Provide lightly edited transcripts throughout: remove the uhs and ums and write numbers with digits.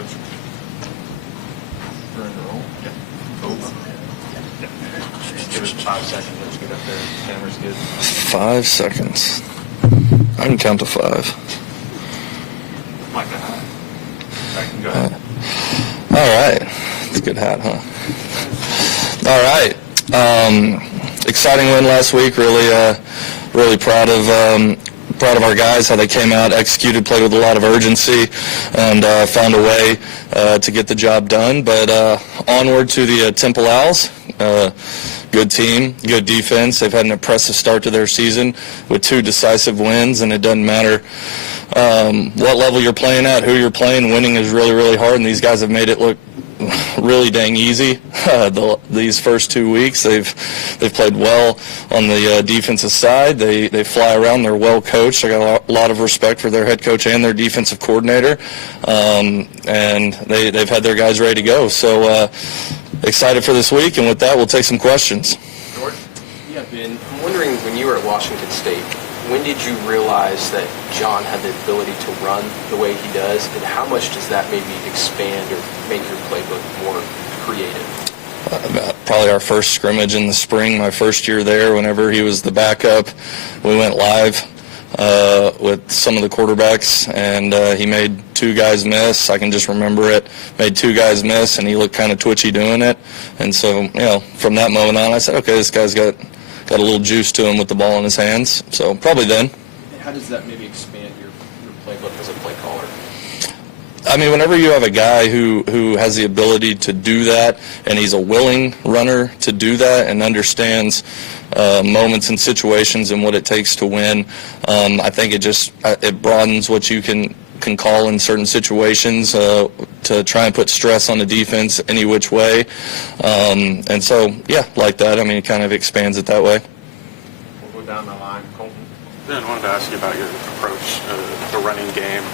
Coach. We're in the roll. Yeah. Oh. Yeah. Give us 5 seconds. Let's get up there. Camera's good. 5 seconds. I can count to 5. Like that. I can go ahead. All right. It's a good hat, huh? All right. Exciting win last week. Really proud of our guys, how they came out, executed, played with a lot of urgency, and found a way to get the job done. But onward to the Temple Owls. Good team, good defense. They've had an impressive start to their season with 2 decisive wins, and it doesn't matter what level you're playing at, who you're playing. Winning is really, really hard, and these guys have made it look really dang easy. These first 2 weeks, they've played well on the defensive side. They fly around. They're well coached. I got a lot of respect for their head coach and their defensive coordinator, and they've had their guys ready to go. So excited for this week, and with that, we'll take some questions. George? Yeah, Ben, I'm wondering, when you were at Washington State, when did you realize that John had the ability to run the way he does, and how much does that maybe expand or make your playbook more creative? Probably our first scrimmage in the spring, my first year there, whenever he was the backup. We went live with some of the quarterbacks, and he made 2 guys miss. I can just remember it. Made 2 guys miss, and he looked kind of twitchy doing it. And so, from that moment on, I said, okay, this guy's got a little juice to him with the ball in his hands. So probably then. How does that maybe expand your playbook as a play caller? I mean, whenever you have a guy who has the ability to do that, and he's a willing runner to do that and understands moments and situations and what it takes to win, I think it broadens what you can call in certain situations to try and put stress on the defense any which way. And so, like that. I mean, it kind of expands it that way. We'll go down the line. Colton. Ben, I wanted to ask you about your approach to the running game.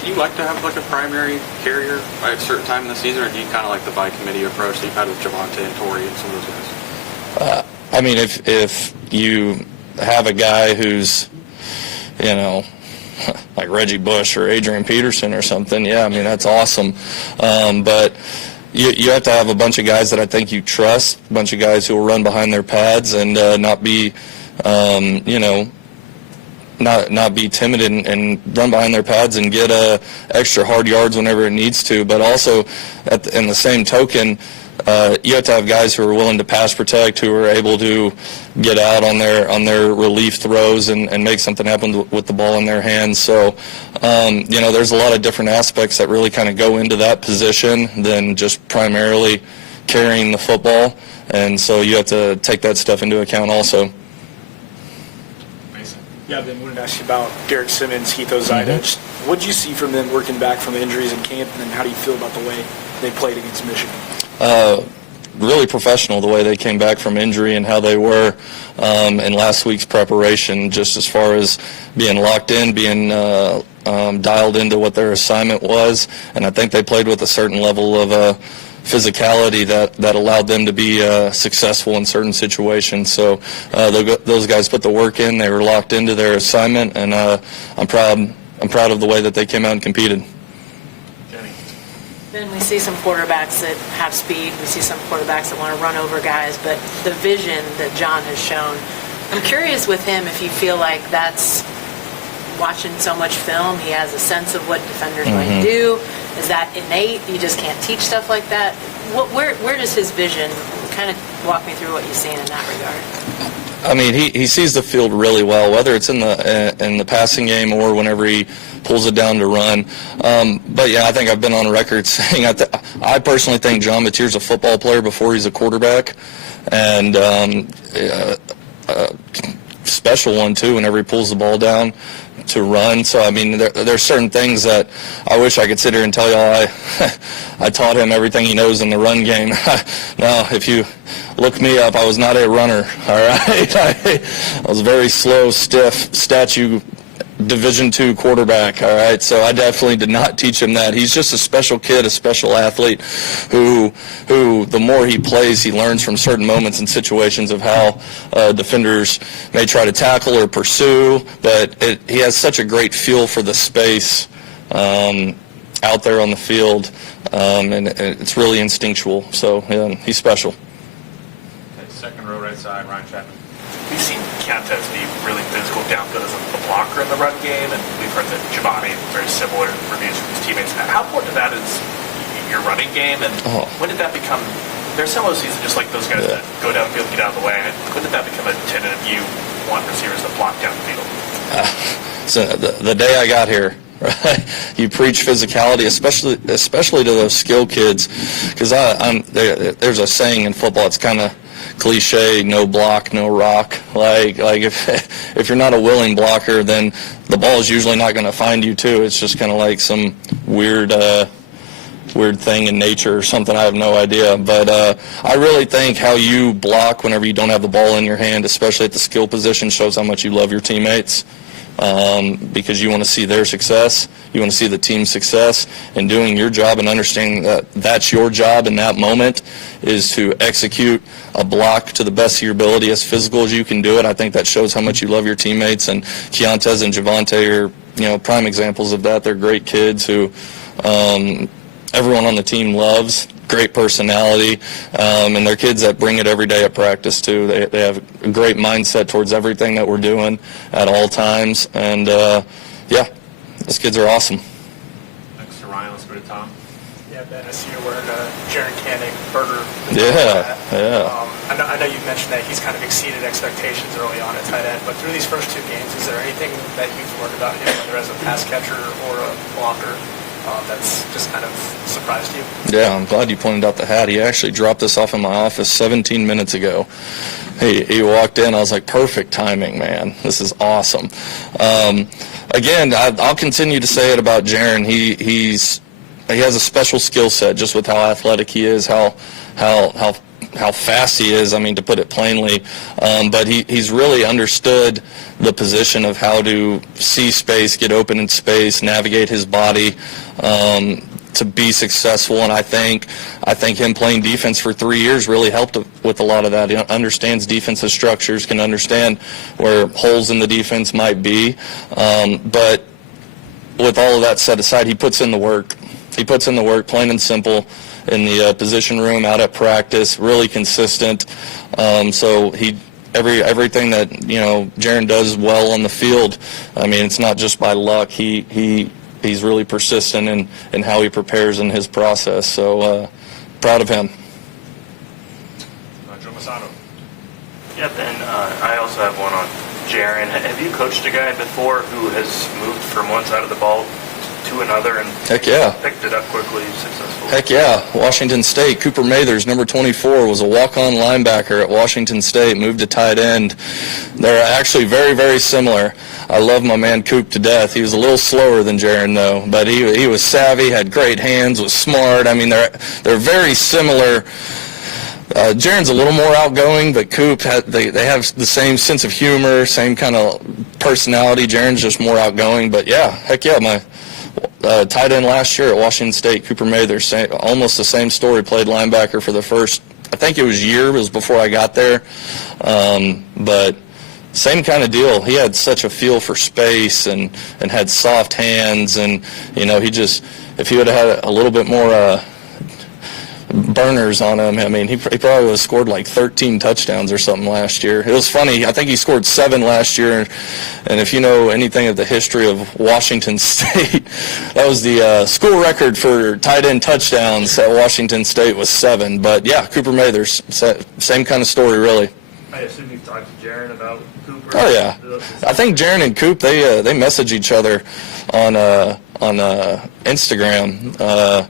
Do you like to have like a primary carrier at a certain time in the season, or do you kind of like the by committee approach that you've had with Javonte and Torrey and some of those guys? I mean, if you have a guy who's, like Reggie Bush or Adrian Peterson or something, I mean, that's awesome. But you have to have a bunch of guys that I think you trust, a bunch of guys who will run behind their pads and not be, not be timid and run behind their pads and get extra hard yards whenever it needs to. But also, in the same token, you have to have guys who are willing to pass protect, who are able to get out on their relief throws and make something happen with the ball in their hands. So, there's a lot of different aspects that really kind of go into that position than just primarily carrying the football. And so you have to take that stuff into account also. Yeah, Ben, wanted to ask you about Derek Simmons, Heath Ozida. What did you see from them working back from injuries in camp, and then how do you feel about the way they played against Michigan? Really professional, the way they came back from injury and how they were in last week's preparation, just as far as being locked in, being dialed into what their assignment was. And I think they played with a certain level of physicality that allowed them to be successful in certain situations. So those guys put the work in. They were locked into their assignment, and I'm proud of the way that they came out and competed. Then we see some quarterbacks that have speed. We see some quarterbacks that want to run over guys. But the vision that John has shown, I'm curious with him if you feel like that's watching so much film, he has a sense of what defenders might do. Is that innate? You just can't teach stuff like that? Where does his vision, kind of walk me through what you've seen in that regard? I mean, he sees the field really well, whether it's in the passing game or whenever he pulls it down to run. But I think I've been on record saying I personally think John Mateer's a football player before he's a quarterback, and special one too. Whenever he pulls the ball down to run. So I mean, there's certain things that I wish I could sit here and tell y'all I taught him everything he knows in the run game. No, if you look me up, I was not a runner. All right, I was a very slow, stiff, statue Division II quarterback. All right, so I definitely did not teach him that. He's just a special kid, a special athlete, who the more he plays, he learns from certain moments and situations of how defenders may try to tackle or pursue. But he has such a great feel for the space. out there on the field, and it's really instinctual. So yeah, he's special. Okay, second row, right side, Ryan Chapman. We've seen Keontae be really physical, downfield as a blocker in the run game, and we've heard that Giovanni, very similar reviews from his teammates. How important to that is your running game, and when did that become? There's some of those seasons just like those guys that go downfield, get out of the way. When did that become a tenet of you want receivers that block downfield? So the day I got here, right? You preach physicality, especially to those skill kids, because there's a saying in football. It's kind of cliche: no block, no rock. Like if you're not a willing blocker, then the ball is usually not going to find you too. It's just kind of like some weird thing in nature or something. I have no idea. But I really think how you block whenever you don't have the ball in your hand, especially at the skill position, shows how much you love your teammates, because you want to see their success. You want to see the team's success, and doing your job and understanding that that's your job in that moment is to execute a block to the best of your ability, as physical as you can do it. I think that shows how much you love your teammates, and Keontae and Javonte are prime examples of that. They're great kids who everyone on the team loves, great personality, and they're kids that bring it every day at practice too. They have a great mindset towards everything that we're doing at all times, and yeah, those kids are awesome. Next to Ryan, let's go to Tom. Yeah, Ben, I see you're wearing a Jaren Canning burger. Yeah. I know you've mentioned that he's kind of exceeded expectations early on at tight end, but through these first two games, is there anything that you've learned about him, whether as a pass catcher or a blocker, that's just kind of surprised you? Yeah, I'm glad you pointed out the hat. He actually dropped this off in my office 17 minutes ago. He walked in. I was like, perfect timing, man. This is awesome. Again, I'll continue to say it about Jaren. He has a special skill set, just with how athletic he is, how fast he is, I mean, to put it plainly. But he's really understood the position of how to see space, get open in space, navigate his body to be successful. And I think him playing defense for 3 years really helped with a lot of that. He understands defensive structures, can understand where holes in the defense might be. But with all of that set aside, he puts in the work. He puts in the work, plain and simple, in the position room, out at practice, really consistent. So everything that Jaren does well on the field, I mean, it's not just by luck. He's really persistent in how he prepares in his process. So proud of him. Joe Masato. Yeah, Ben, I also have one on Jaren. Have you coached a guy before who has moved from one side of the ball to another and Heck yeah. picked it up quickly, successfully? Heck yeah. Washington State, Cooper Mathers, number 24, was a walk-on linebacker at Washington State, moved to tight end. They're actually very, very similar. I love my man Coop to death. He was a little slower than Jaren, though, but he was savvy, had great hands, was smart. I mean, they're very similar. Jaren's a little more outgoing, but Coop, they have the same sense of humor, same kind of personality. Jaren's just more outgoing, but yeah, heck yeah, my tight end last year at Washington State, Cooper Mathers, almost the same story, played linebacker for the first, I think it was before I got there, but same kind of deal. He had such a feel for space and had soft hands, and he just, if he would have had a little bit more burners on him, I mean, he probably would have scored like 13 touchdowns or something last year. It was funny. I think he scored 7 last year, and if you know anything of the history of Washington State, that was the school record for tight end touchdowns at Washington State was 7. But yeah, Cooper Mathers, same kind of story, really. I assume you've talked to Jaren about Cooper. Oh yeah, I think Jaren and Coop they message each other on Instagram.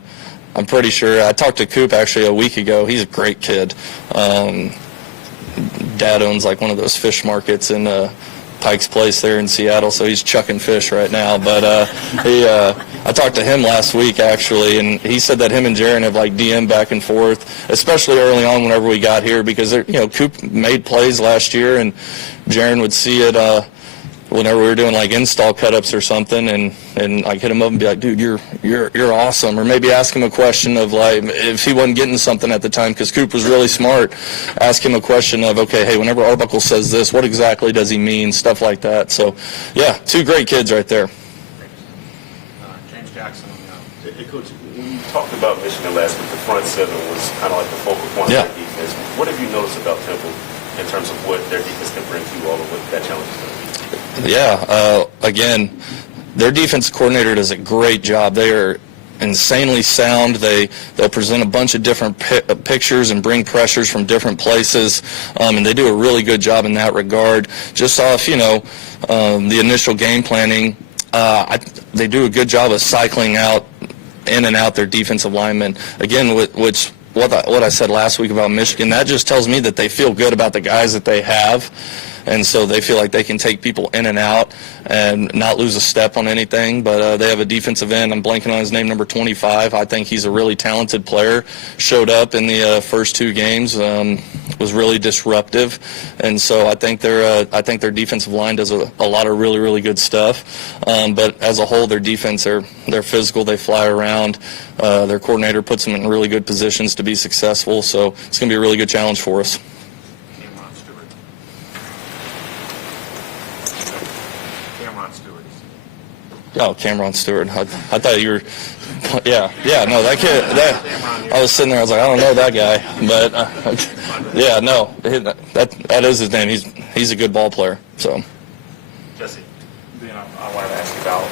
I'm pretty sure. I talked to Coop actually a week ago. He's a great kid. Dad owns like one of those fish markets in Pike's Place there in Seattle, so he's chucking fish right now. But I talked to him last week actually, and he said that him and Jaren have like DM back and forth, especially early on whenever we got here, because Coop made plays last year, and Jaren would see it whenever we were doing like install cut-ups or something, and I'd hit him up and be like, dude, you're awesome. Or maybe ask him a question of like, if he wasn't getting something at the time, because Coop was really smart, ask him a question of, okay, hey, whenever Arbuckle says this, what exactly does he mean? Stuff like that. So, yeah, 2 great kids right there. James Jackson on the island. Hey, Coach, when you talked about Michigan last week, the front seven was kind of like the focal point of their defense. What have you noticed about Temple in terms of what their defense can bring to you all, of what that challenge is going to be? Yeah, again, their defense coordinator does a great job. They are insanely sound. They'll present a bunch of different pictures and bring pressures from different places, and they do a really good job in that regard. Just off, the initial game planning, they do a good job of cycling out in and out their defensive linemen. Again, what I said last week about Michigan, that just tells me that they feel good about the guys that they have. And so they feel like they can take people in and out and not lose a step on anything. But they have a defensive end. I'm blanking on his name, number 25. I think he's a really talented player. Showed up in the first two games, was really disruptive. And so I think their defensive line does a lot of really, really good stuff. But as a whole, their defense, they're physical. They fly around. Their coordinator puts them in really good positions to be successful. So it's going to be a really good challenge for us. Oh, Cameron Stewart. I thought you were, yeah, no, that kid, I was sitting there, I was like, I don't know that guy, but, yeah, no, that is his name. He's a good ball player, so. Jesse. I wanted to ask you about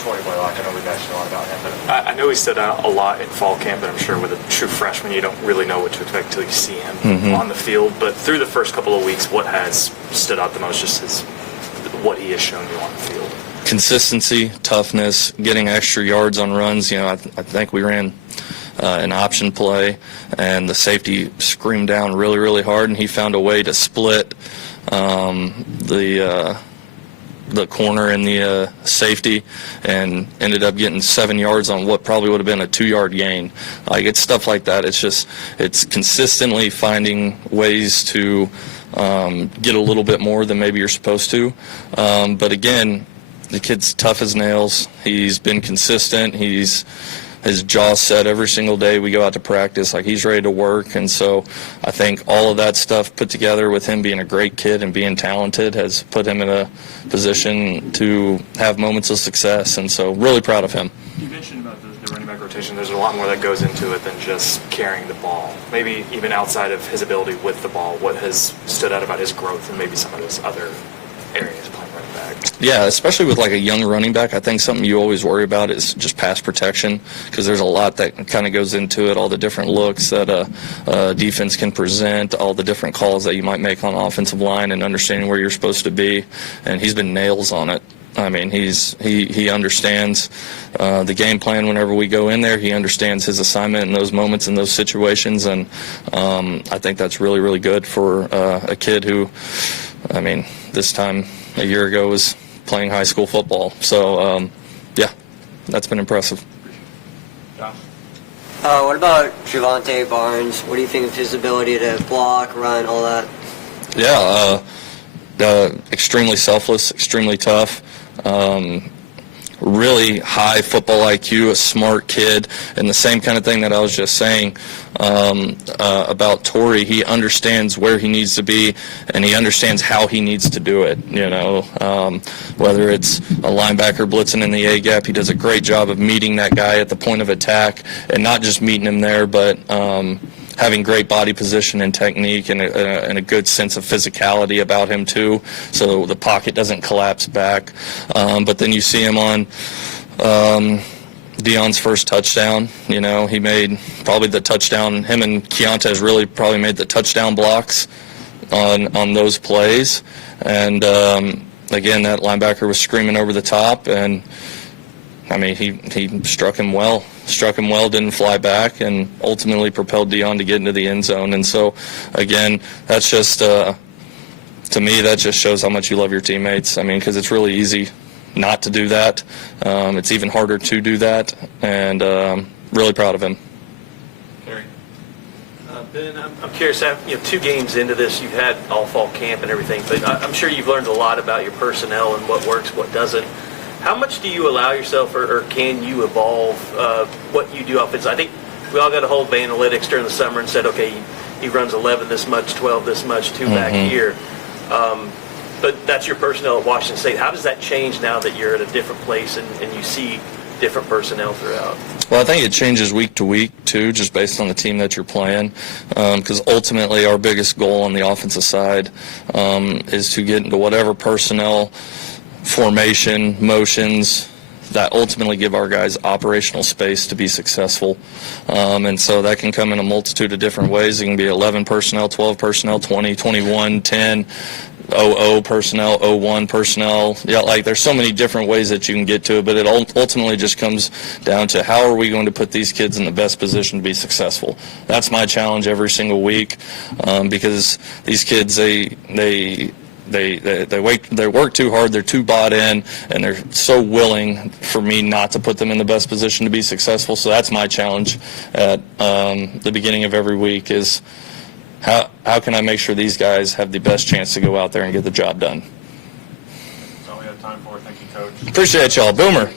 Torrey Blaylock. I know we've asked you a lot about him, but I know he stood out a lot in fall camp, but I'm sure with a true freshman, you don't really know what to expect until you see him on the field. But through the first couple of weeks, what has stood out the most, just what he has shown you on the field? Consistency, toughness, getting extra yards on runs. I think we ran an option play, and the safety screamed down really, really hard, and he found a way to split the corner and the safety, and ended up getting 7 yards on what probably would have been a 2-yard gain. It's stuff like that. It's consistently finding ways to get a little bit more than maybe you're supposed to. But again, the kid's tough as nails. He's been consistent. His jaw set every single day we go out to practice. He's ready to work. And so I think all of that stuff put together with him being a great kid and being talented has put him in a position to have moments of success. And so really proud of him. You mentioned about the running back rotation. There's a lot more that goes into it than just carrying the ball. Maybe even outside of his ability with the ball, what has stood out about his growth and maybe some of his other areas playing running back? Yeah, especially with a young running back, I think something you always worry about is just pass protection, because there's a lot that kind of goes into it, all the different looks that a defense can present, all the different calls that you might make on offensive line, and understanding where you're supposed to be. And he's been nails on it. I mean, he understands the game plan whenever we go in there. He understands his assignment in those moments, in those situations, and I think that's really, really good for a kid who, this time a year ago was playing high school football. So, yeah, that's been impressive. What about Javonte Barnes? What do you think of his ability to block, run, all that? Yeah, extremely selfless, extremely tough. Really high football IQ, a smart kid, and the same kind of thing that I was just saying about Torrey. He understands where he needs to be, and he understands how he needs to do it. Whether it's a linebacker blitzing in the A-gap, he does a great job of meeting that guy at the point of attack, and not just meeting him there, but having great body position and technique, and a good sense of physicality about him too, so the pocket doesn't collapse back. But then you see him on Deion's first touchdown. He made probably the touchdown. Him and Keontae really probably made the touchdown blocks on those plays. And again, that linebacker was screaming over the top, and he struck him well, didn't fly back, and ultimately propelled Deion to get into the end zone. And so, again, that's just, to me, that just shows how much you love your teammates. Because it's really easy not to do that. It's even harder to do that, and really proud of him. Ben, I'm curious, 2 games into this, you've had all fall camp and everything, but I'm sure you've learned a lot about your personnel and what works, what doesn't. How much do you allow yourself, or can you evolve what you do offensively? I think we all got a hold of analytics during the summer and said, okay, he runs 11 this much, 12 this much, 2 back here. But that's your personnel at Washington State. How does that change now that you're at a different place and you see different personnel throughout? Well, I think it changes week to week, too, just based on the team that you're playing, because ultimately our biggest goal on the offensive side is to get into whatever personnel, formation, motions that ultimately give our guys operational space to be successful. And so that can come in a multitude of different ways. It can be 11 personnel, 12 personnel, 20, 21, 10, 00 personnel, 01 personnel. Yeah, like there's so many different ways that you can get to it, but it ultimately just comes down to how are we going to put these kids in the best position to be successful. That's my challenge every single week, because these kids, they work too hard, they're too bought in, and they're so willing for me not to put them in the best position to be successful. So that's my challenge at the beginning of every week is how can I make sure these guys have the best chance to go out there and get the job done. That's all we have time for. Thank you, Coach. Appreciate y'all. Boomer.